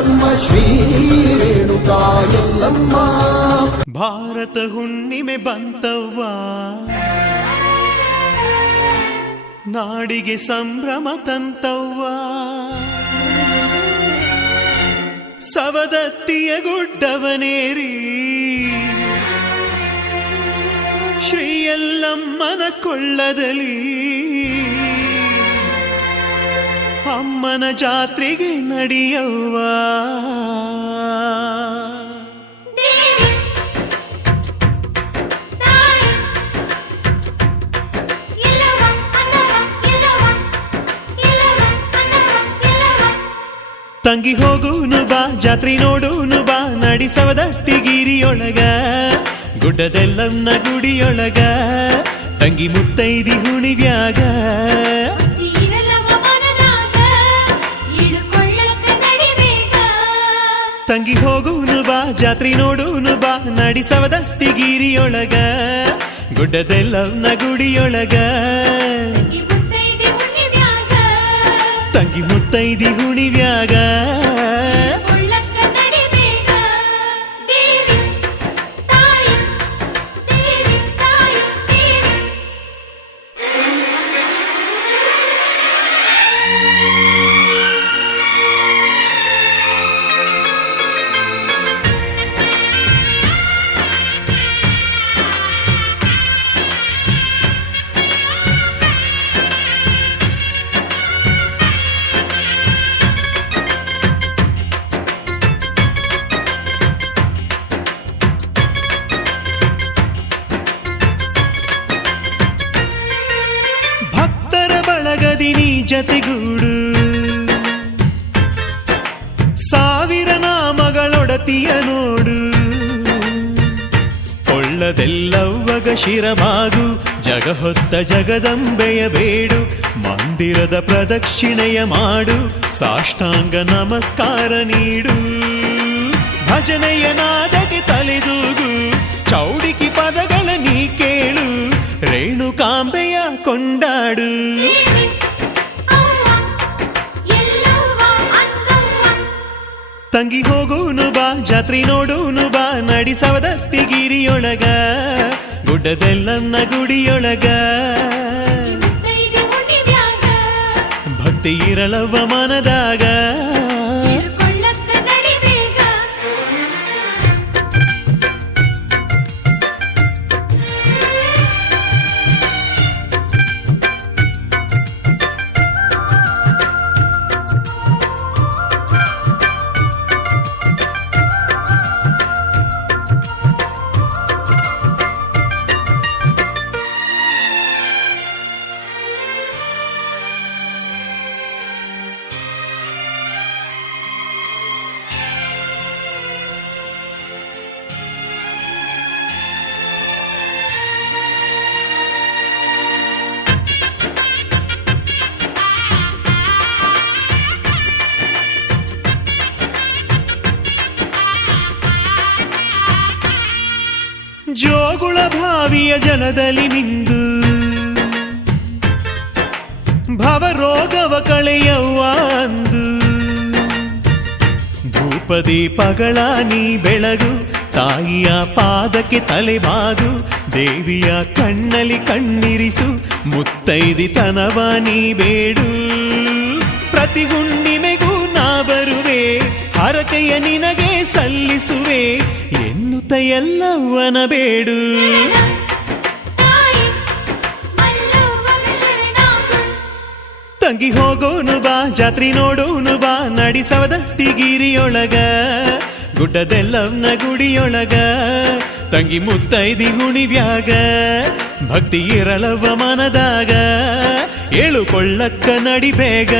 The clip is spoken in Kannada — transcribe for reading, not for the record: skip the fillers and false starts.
ನಮ್ಮ ಶ್ರೀ ರೇಣುಕಾ ಎಲ್ಲಮ್ಮ. ಭಾರತ ಹುಣ್ಣಿಮೆ ಬಂತವ್ವ, ನಾಡಿಗೆ ಸಂಭ್ರಮ ತಂತವ್ವ. ಸವದತ್ತಿಯ ಗುಡ್ಡವನೇರಿ ಶ್ರೀ ಎಲ್ಲಮ್ಮನ ಕೊಳ್ಳದಲ್ಲಿ ಅಮ್ಮನ ಜಾತ್ರೆಗೆ ನಡೆಯವ್ವ. ತಂಗಿ ಹೋಗುನು ಬಾ ಜಾತ್ರೆ ನೋಡುನು ಬಾ, ನಡಿ ಸವದತ್ತಿಗಿರಿಯೊಳಗ ಗುಡ್ಡದೆಲ್ಲನ್ನ ಗುಡಿಯೊಳಗ. ತಂಗಿ ಮುತ್ತೈದಿ ಹುಣಿವ್ಯಾಗ ತಂಗಿ ಹೋಗುನು ಬಾ ಜಾತ್ರೆ ನೋಡುನು ಬಾ, ನಡಿ ಸವದತ್ತಿಗಿರಿಯೊಳಗ ಗುಡ್ಡದೆಲ್ಲನ್ನ ಗುಡಿಯೊಳಗ. ತಂಗಿ ಮುತ್ತೈದಿ ಹುಣಿವ್ಯಾಗ ಜತೆಗೂಡು. ಸಾವಿರ ನಾಮಗಳೊಡತಿಯ ನೋಡು, ಕೊಳ್ಳದೆಲ್ಲವ್ವಗ ಶಿರಬಾಗು. ಜಗ ಹೊತ್ತ ಜಗದಂಬೆಯ ಬೇಡು, ಮಂದಿರದ ಪ್ರದಕ್ಷಿಣೆಯ ಮಾಡು. ಸಾಷ್ಟಾಂಗ ನಮಸ್ಕಾರ ನೀಡು, ಭಜನೆಯ ನಾದಕ್ಕೆ ತಲೆದೂಗು. ಚೌಡಿಕಿ ಪದಗಳ ನೀ ಕೇಳು, ರೇಣುಕಾಂಬೆಯ ಕೊಂಡಾಡು. ತಂಗಿ ಹೋಗುನು ಬಾ ಜಾತ್ರೆ ನೋಡುನು ಬಾ, ನಡಿ ಸವದತ್ತಿಗಿರಿಯೊಳಗ ಗುಡ್ಡದೆಲ್ಲನ್ನ ಗುಡಿಯೊಳಗ. ಭಕ್ತಿ ಇರಲವ್ವ ಮನದಾಗ, ಜೋಗುಳ ಭಾವಿಯ ಜಲದಲ್ಲಿ ಮಿಂದು ಭವರೋಗವ ಕಳೆಯವ್ವ ಅಂದು. ಧೂಪದೀಪಗಳ ನೀ ಬೆಳಗು, ತಾಯಿಯ ಪಾದಕ್ಕೆ ತಲೆಬಾಗು. ದೇವಿಯ ಕಣ್ಣಲ್ಲಿ ಕಣ್ಣಿರಿಸು, ಮುತ್ತೈದಿ ತನವ ನೀ ಬೇಡು. ಪ್ರತಿ ಹುಣ್ಣಿಮೆಗೂ ನಾ ಬರುವೆ, ಹರಕೆಯ ನಿನಗೆ ಸಲ್ಲಿಸುವೆ. ಎನ್ನುತ್ತ ಎಲ್ಲವ್ವನ ಬೇಡು. ತಂಗಿ ಹೋಗೋನು ಬಾ ಜಾತ್ರೆ ನೋಡೋನು ಬಾ, ನಡಿ ಸವದತ್ತಿಗಿರಿಯೊಳಗ ಗುಡ್ಡದೆಲ್ಲವ್ನ ಗುಡಿಯೊಳಗ. ತಂಗಿ ಮುತ್ತೈದಿ ಹುಣಿವ್ಯಾಗ, ಭಕ್ತಿ ಇರಲವ್ವ ಮನದಾಗ. ಏಳುಕೊಳ್ಳಕ್ಕ ನಡಿ ಬೇಗ.